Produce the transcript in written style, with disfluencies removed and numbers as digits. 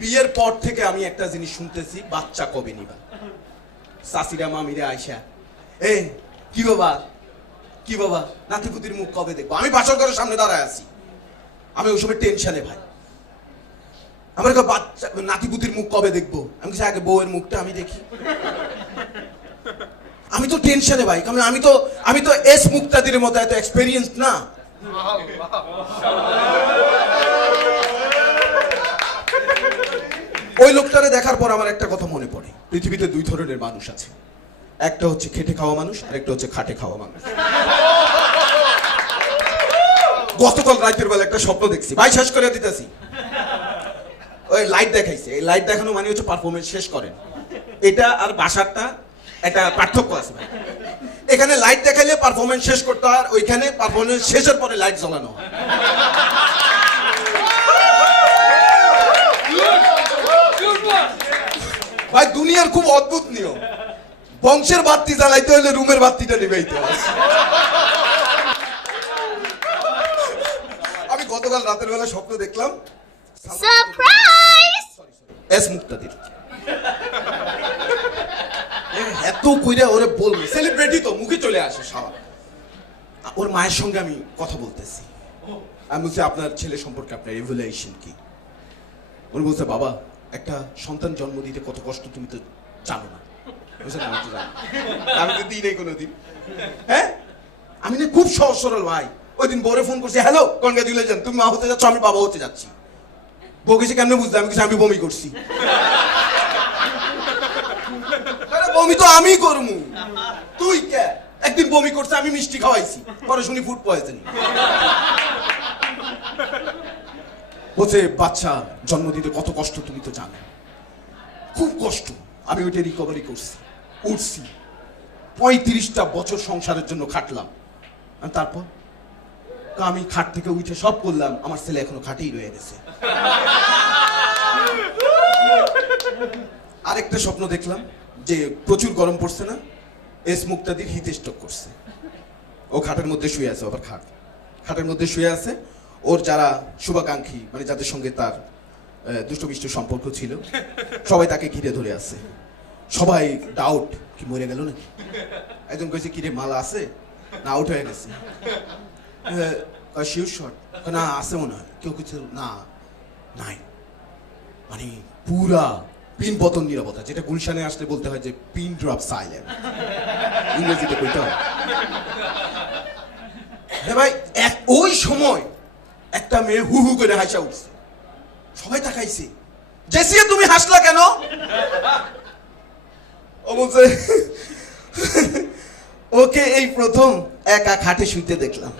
বিয়ের পর থেকে আমি একটা জিনিস শুনতেছি, বাচ্চা কবে নিবা? চাচিরা মামিরা আইসা, এ কি বাবা, কি বাবা, নাতিপুতির মুখ কবে দেখবো? আমি বাসর ঘরের সামনে দাঁড়ায় আছি, আমি ওই সময় টেনশনে ভাই। আমার বাচ্চা নাতিপুতির মুখ কবে দেখবো? আমি কিছু আগে বউয়ের মুখটা আমি দেখি। আমি তো টেনশনে ভাই, কারণ আমি তো এস মুক্তাদির মতো এত এক্সপেরিয়েন্স না। ওই লোকটারে দেখার পর আমার একটা কথা মনে পড়ে, পৃথিবীতে দুই ধরনের মানুষ আছে, একটা হচ্ছে খেটে খাওয়া মানুষ আর একটা হচ্ছে খাটে খাওয়া মানুষ। গতকাল রাতের বেলা একটা স্বপ্ন দেখছি ভাই, শেষ করে দিতেছি। ওই লাইট দেখাইছে, এই লাইট দেখানো মানে হচ্ছে পারফরমেন্স শেষ করেন। এটা আর বাসারটা একটা পার্থক্য আছে ভাই। এখানে লাইট দেখাইলে পারফরমেন্স শেষ করতে হয়, ওইখানে পারফরমেন্স শেষের পরে লাইট জ্বালানো হয়। ভাই দুনিয়ার খুব অদ্ভুত নিয়ম, বংশের বাতি জ্বালাইতে হলে রুমের বাতিটা নিভাইতে হয়। আমি গতকাল রাতের বেলা স্বপ্ন দেখলাম সারপ্রাইজ এস মুক্তাদির। এত কইরা ওরে বলবো, সেলিব্রিটি তো মুখে চলে আসে সারা। ওর মায়ের সঙ্গে আমি কথা বলতেছি, আমি বলছি আপনার ছেলে সম্পর্কে আপনার ইভ্যালুয়েশন কি? ওর বলছে বাবা, একটা সন্তান জন্ম দিতে কত কষ্ট তুমি তো জানো না। আমি তো জানি, আমি তো দিই নাই কোনোদিন। হ্যাঁ, আমি না খুব সহজ সরল ভাই। ওই দিন বউরে ফোন করছি, হ্যালো কনগ্রাচুলেশন, তুমি মা হতে যাচ্ছ, আমি বাবা হতে যাচ্ছি। বউ কিছু কেমনে বুঝতে? আমি কিছু আমি বমি করছি। বমি তো আমি করমু, তুই কে? একদিন বমি করছে, আমি মিষ্টি খাওয়াইছি, পরে শুনি ফুড পয়জনিং। বলছে বাচ্চা জন্ম দিতে কত কষ্ট তুমি তো জানো, খুব কষ্ট। আমি ওইটা রিকভারি করছি, উঠছি, 35টা বছর সংসারের জন্য খাটলাম। তারপর আমি খাট থেকে উঠে সব করলাম, আমার ছেলে এখনো খাটেই রয়ে গেছে। আরেকটা স্বপ্ন দেখলাম যে প্রচুর গরম পড়ছে না, এস মুক্তাদির হিট স্ট্রোক করছে। ও খাটের মধ্যে শুয়ে আছে, আবার খাটের মধ্যে শুয়ে আছে। ওর যারা শুভাকাঙ্ক্ষী, মানে যাদের সঙ্গে তার দুষ্টমিষ্ট সম্পর্ক ছিল, সবাই তাকে ঘিরে ধরে আছে। সবাই ডাউট, কি মরে গেল নাকি? একজন কইছে কিরে মালা আছে না আউট হয়ে গেছে? শিওর শট না আছে মনে হয়। কেউ কিছু না নাই, মানে পুরা পিন পতন নিরাপত্তা, যেটা গুলশানে আসলে বলতে হয় যে পিন ড্রপ সাইলেন্ট, ইংরেজিতে কইতে হয়। ভাই ওই সময় একটা মেয়ে হু হু করে হাসা উঠছে, সবাই তাকাইছে। জেসিয়া তুমি হাসলা কেন? ও বলছে ওকে এই প্রথম একা খাটে শুইতে দেখলাম।